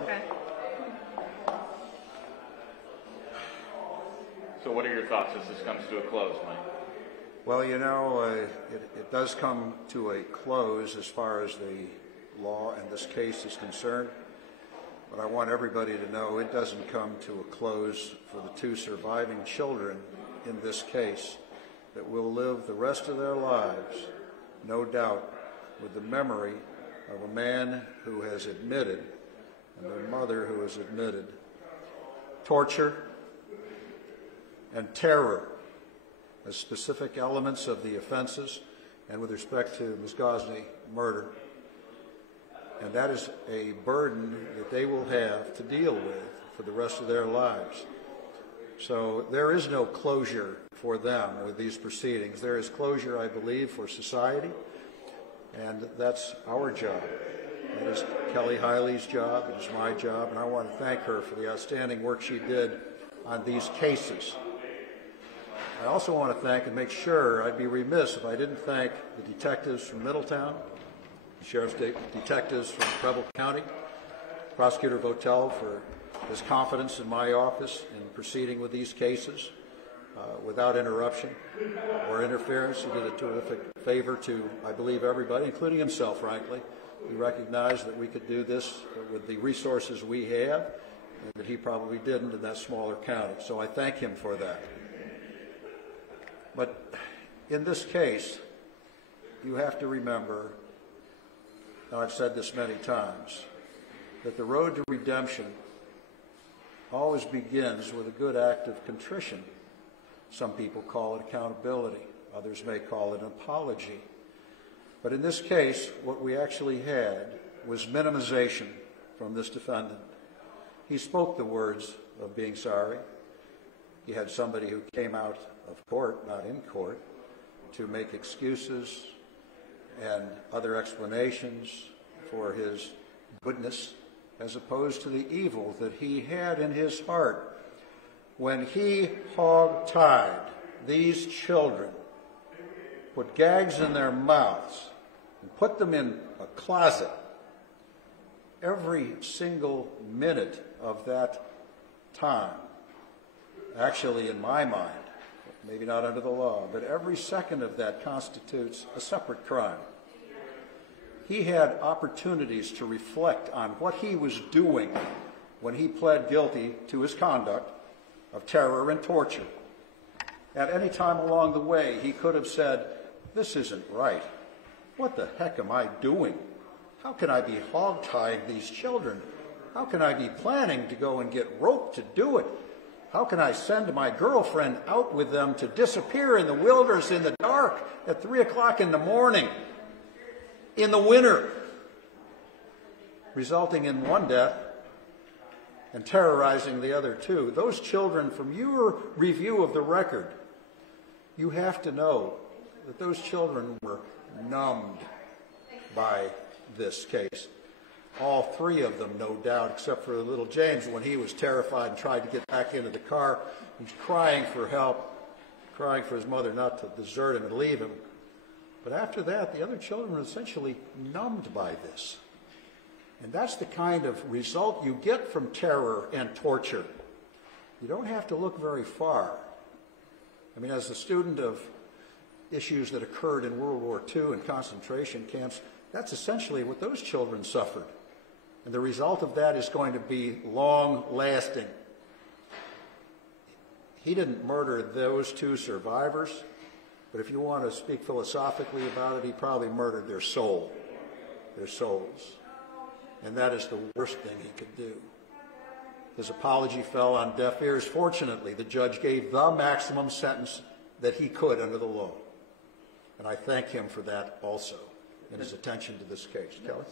Kelly. Okay. So what are your thoughts as this comes to a close, Mike? Well, you know, it does come to a close as far as the law in this case is concerned. But I want everybody to know it doesn't come to a close for the two surviving children in this case that will live the rest of their lives, no doubt, with the memory of a man who has admitted, and their mother who has admitted, torture and terror as specific elements of the offenses, and with respect to Ms. Gosney, murder. And that is a burden that they will have to deal with for the rest of their lives. So there is no closure for them with these proceedings. There is closure, I believe, for society, and that's our job. That is Kelly Hiley's job, it is my job, and I want to thank her for the outstanding work she did on these cases. I also want to thank and make sure I'd be remiss if I didn't thank the detectives from Middletown, the sheriff's detectives from Preble County, Prosecutor Votel for his confidence in my office in proceeding with these cases without interruption or interference. He did a terrific favor to, I believe, everybody, including himself, frankly. He recognized that we could do this with the resources we have, and that he probably didn't in that smaller county. So I thank him for that. But in this case, you have to remember, and I've said this many times, that the road to redemption always begins with a good act of contrition. Some people call it accountability. Others may call it an apology. But in this case, what we actually had was minimization from this defendant. He spoke the words of being sorry. He had somebody who came out of court, not in court, to make excuses and other explanations for his goodness, as opposed to the evil that he had in his heart when he hog-tied these children, put gags in their mouths, and put them in a closet. Every single minute of that time, actually in my mind, maybe not under the law, but every second of that constitutes a separate crime. He had opportunities to reflect on what he was doing when he pled guilty to his conduct of terror and torture. At any time along the way, he could have said, "This isn't right. What the heck am I doing? How can I be hog-tying these children? How can I be planning to go and get roped to do it? How can I send my girlfriend out with them to disappear in the wilderness in the dark at 3 o'clock in the morning in the winter, resulting in one death and terrorizing the other two?" Those children, from your review of the record, you have to know that those children were numbed by this case. All three of them, no doubt, except for little James, when he was terrified and tried to get back into the car. He was crying for help, crying for his mother not to desert him and leave him. But after that, the other children were essentially numbed by this. And that's the kind of result you get from terror and torture. You don't have to look very far. I mean, as a student of issues that occurred in World War II in concentration camps, that's essentially what those children suffered. And the result of that is going to be long-lasting. He didn't murder those two survivors, but if you want to speak philosophically about it, he probably murdered their soul, their souls. And that is the worst thing he could do. His apology fell on deaf ears. Fortunately, the judge gave the maximum sentence that he could under the law. And I thank him for that also, and his attention to this case. Kelly?